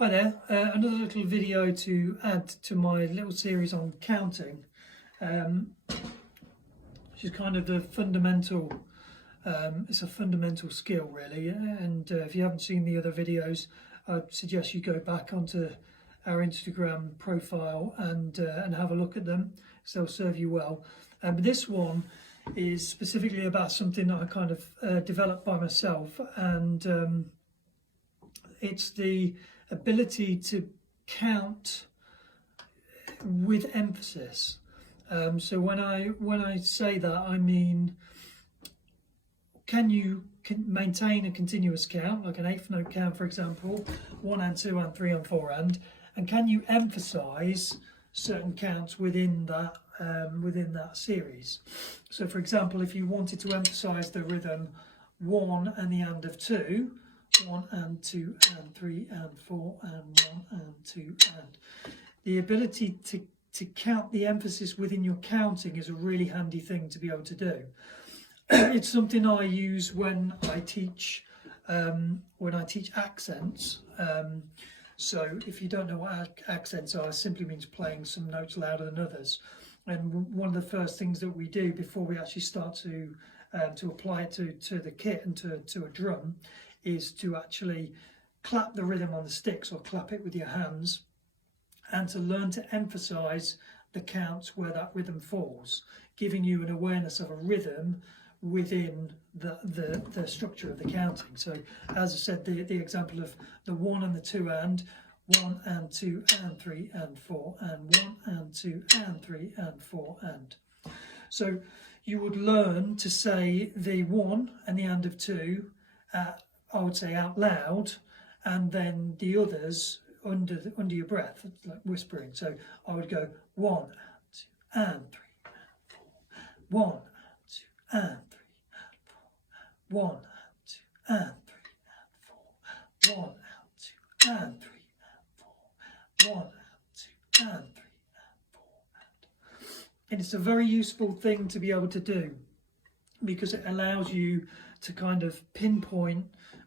Hi there, another little video to add to my little series on counting, which is kind of the fundamental, it's a fundamental skill really, and if you haven't seen the other videos, I'd suggest you go back onto our Instagram profile and have a look at them, so they'll serve you well. But this one is specifically about something that I kind of developed by myself, and it's the ability to count with emphasis. So when I say that, I mean, can you maintain a continuous count, like an eighth note count, for example, 1 and 2 and 3 and 4 and can you emphasize certain counts within that series? So, for example, if you wanted to emphasize the rhythm 1 and the and of 2, 1 and 2 and 3 and 4 and 1 and 2 and. The ability to count the emphasis within your counting is a really handy thing to be able to do. It's something I use when I teach accents. So if you don't know what accents are, it simply means playing some notes louder than others. And one of the first things that we do before we actually start to apply it to the kit and to a drum is to actually clap the rhythm on the sticks or clap it with your hands, and to learn to emphasize the counts where that rhythm falls, giving you an awareness of a rhythm within the structure of the counting. So as I said, the example of the 1 and the 2 and 1 and 2 and 3 and 4 and 1 and 2 and 3 and 4 and. So you would learn to say the 1 and the and of 2 I would say out loud, and then the others under your breath, like whispering. So I would go 1 and 2 and 3 and 4, 1 and 2 and 3 and 4, 1 and 2 and 3 and 4, 1 and 2 and 3 and 4, 1 and 2 and 3 and 4. And it's a very useful thing to be able to do, because it allows you to kind of pinpoint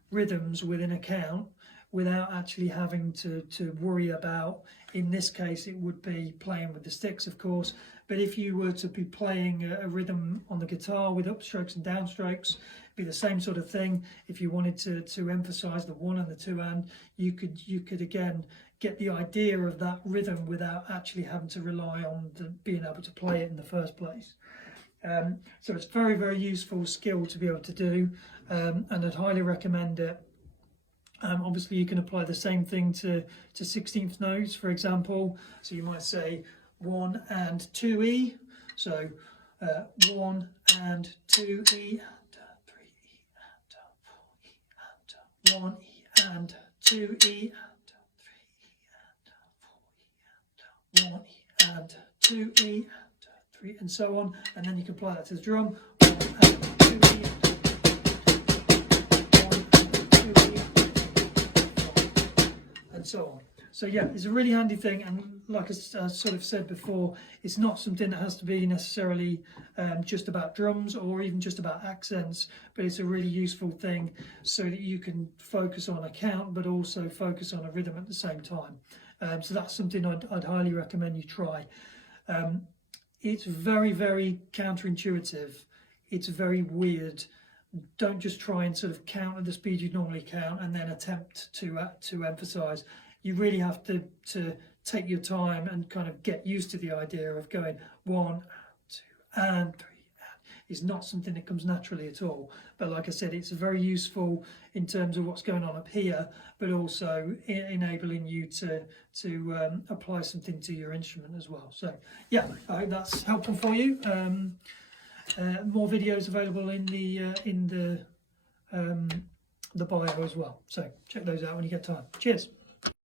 rhythms within a count without actually having to worry about, in this case it would be playing with the sticks, of course, but if you were to be playing a rhythm on the guitar with upstrokes and downstrokes, it'd be the same sort of thing. If you wanted to emphasize the 1 and the 2 and, you could again get the idea of that rhythm without actually having to rely on being able to play it in the first place. So it's a very, very useful skill to be able to do, and I'd highly recommend it. Obviously you can apply the same thing to 16th notes, for example. So you might say 1 and 2E, so 1 and 2E and 3E and 4E and 1E and 2E and 3E and 4E and 1E and 2E and 3, and so on, and then you can apply that to the drum. 1 and 2E and so on. So yeah, it's a really handy thing, and like I sort of said before, it's not something that has to be necessarily just about drums or even just about accents, but it's a really useful thing so that you can focus on a count but also focus on a rhythm at the same time. So that's something I'd highly recommend you try. It's very, very counterintuitive. It's very weird. Don't just try and sort of count at the speed you normally count and then attempt to emphasize. You really have to take your time and kind of get used to the idea of going 1 and 2 and 3 and. It's not something that comes naturally at all. But like I said, it's very useful in terms of what's going on up here, but also enabling you to apply something to your instrument as well. So yeah, I hope that's helpful for you. More videos available in the bio as well. So check those out when you get time. Cheers.